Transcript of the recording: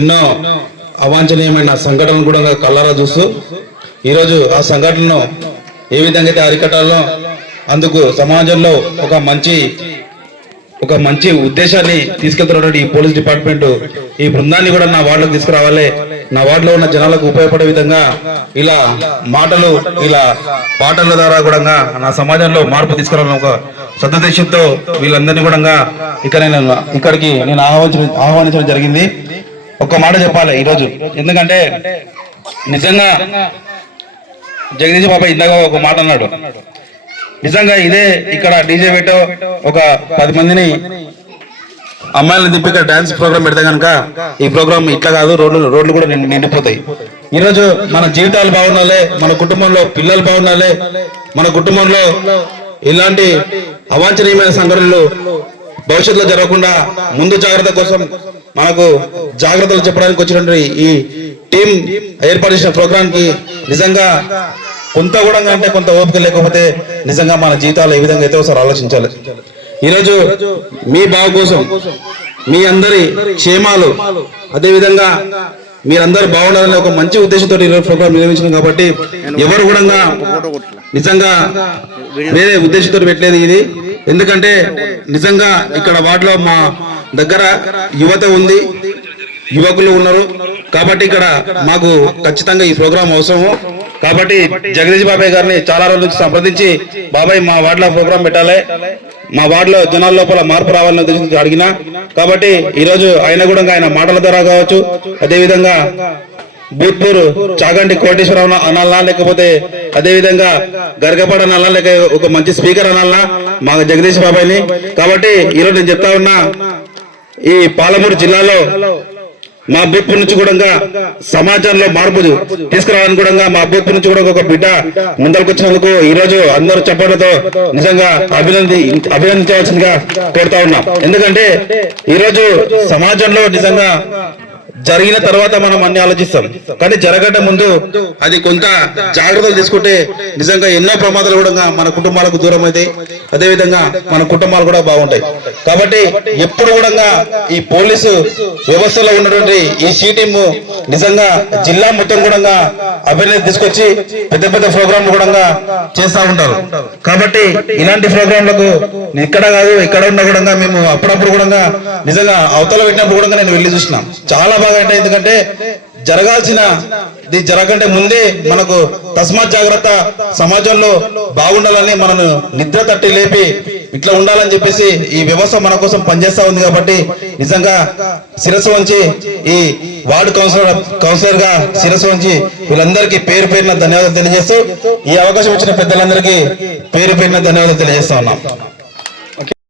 ఎన్నో అవాంఛనీయమైన సంఘటనలు కూడా కళ్ళారా చూస్తూ ఈరోజు ఆ సంఘటనను ఏ విధంగా అయితే అరికట్టాలో అందుకు సమాజంలో ఒక మంచి ఉద్దేశాన్ని తీసుకెళ్తున్నటువంటి ఈ పోలీస్ డిపార్ట్మెంట్ ఈ బృందాన్ని కూడా నా వార్డులోకి తీసుకురావాలి, నా వార్డులో ఉన్న జనాలకు ఉపయోగపడే విధంగా ఇలా మాటలు ఇలా పాటల ద్వారా కూడా నా సమాజంలో మార్పు తీసుకురావాలని ఒక సదుద్దేశంతో వీళ్ళందరినీ కూడా ఇక్కడికి నేను ఆహ్వానించడం జరిగింది. ఒక్క మాట చెప్పాలి ఈరోజు, ఎందుకంటే నిజంగా జగదీష్ బాబా ఇందాక ఒక మాట అన్నాడు. నిజంగా ఇదే ఇక్కడ డీజే పెట్టో ఒక 10 మందిని అమ్మాయిలను దింపి ఇక్కడ డాన్స్ ప్రోగ్రామ్ పెడితే కనుక ఈ ప్రోగ్రామ్ ఇట్లా కాదు, రోడ్లు కూడా నిండిపోతాయి. ఈరోజు మన జీవితాలు బాగుండాలి, మన కుటుంబంలో పిల్లలు బాగుండాలి, మన కుటుంబంలో ఇలాంటి అవాంఛనీయమైన సంఘటనలు భవిష్యత్తులో జరగకుండా ముందు జాగ్రత్త కోసం మనకు జాగ్రత్తలు చెప్పడానికి వచ్చినటువంటి ఈ టీం ఏర్పాటు చేసిన ప్రోగ్రామ్ కి నిజంగా కొంత కూడా అంటే కొంత ఓపిక లేకపోతే నిజంగా మన జీవితాలు ఏ విధంగా అయితే ఒకసారి ఆలోచించాలి. ఈరోజు మీ బాగు కోసం, మీ అందరి క్షేమాలు, అదేవిధంగా మీరందరూ బాగుండాలని ఒక మంచి ఉద్దేశంతో ఈరోజు ప్రోగ్రామ్ నిర్వహించాం కాబట్టి ఎవరు కూడా నిజంగా వేరే ఉద్దేశంతో పెట్టలేదు ఇది. ఎందుకంటే నిజంగా ఇక్కడ వాటిలో మా దగ్గర యువత ఉంది, యువకులు ఉన్నారు కాబట్టి ఇక్కడ మాకు ఖచ్చితంగా ఈ ప్రోగ్రాం అవసరము. కాబట్టి జగదీష్ బాబాయ్ గారిని చాలా రోజుల నుంచి సంప్రదించి బాబాయ్ మా వార్డులో ప్రోగ్రాం పెట్టాలి, మా వార్డులో జనాల లోపల మార్పు రావాలని ఉద్దేశించి అడిగినా. కాబట్టి ఈరోజు ఆయన కూడా ఆయన మాటల ద్వారా కావచ్చు, అదేవిధంగా భూత్పూర్ చాగంటి కోటేశ్వరరావు అనాలనా, లేకపోతే అదేవిధంగా గరగపాడు అనాలనా, లేక ఒక మంచి స్పీకర్ అనాలనా మా జగదీష్ బాబాయ్ని. కాబట్టి ఈరోజు నేను చెప్తా ఉన్నా, ఈ పాలమూరు జిల్లాలో మా బూత్పూర్ నుంచి కూడా సమాజంలో మార్పు తీసుకురావాలని కూడా మా బూత్పూర్ నుంచి కూడా ఒక బిడ్డ ముందరకు వచ్చినందుకు ఈ రోజు అందరూ చెప్పడంతో నిజంగా అభినందించవలసిందిగా కోరుతా ఉన్నాం. ఎందుకంటే ఈరోజు సమాజంలో నిజంగా జరిగిన తర్వాత మనం అన్ని ఆలోచిస్తాం, కానీ జరగడం ముందు అది కొంత జాగ్రత్తలు తీసుకుంటే నిజంగా ఎన్నో ప్రమాదాలు కూడా మన కుటుంబాలకు దూరం అవుతాయి, అదేవిధంగా మన కుటుంబాలు కూడా బాగుంటాయి. కాబట్టి ఎప్పుడు కూడా ఈ పోలీసు వ్యవస్థలో ఉన్నటువంటి ఈ సి టీమ్ నిజంగా జిల్లా మొత్తం కూడా అభివృద్ధి తీసుకొచ్చి పెద్ద పెద్ద ప్రోగ్రాంలు కూడా చేస్తూ ఉంటారు. కాబట్టి ఇలాంటి ప్రోగ్రాంలకు ఇక్కడ కాదు ఇక్కడ ఉన్నా కూడా మేము అప్పుడప్పుడు కూడా నిజంగా అవతల పెట్టినప్పుడు కూడా నేను వెళ్ళి చూసినాం. చాలా బాగా అంటే ఎందుకంటే జరగకంటే ముందే మనకు తస్మాత్ జాగ్రత్త, సమాజంలో బాగుండాలని మనను నిద్ర తట్టి లేపి ఇట్లా ఉండాలని చెప్పేసి ఈ వ్యవస్థ మన కోసం పనిచేస్తా ఉంది. కాబట్టి నిజంగా శిరస్సు వంచి ఈ వార్డు కౌన్సిలర్ గా శిరస్సు వంచి వీళ్ళందరికీ పేరు పేరున ధన్యవాదాలు తెలియజేస్తూ ఈ అవకాశం ఇచ్చిన పెద్దలందరికీ పేరు పేరున ధన్యవాదాలు తెలియజేస్తా ఉన్నాం.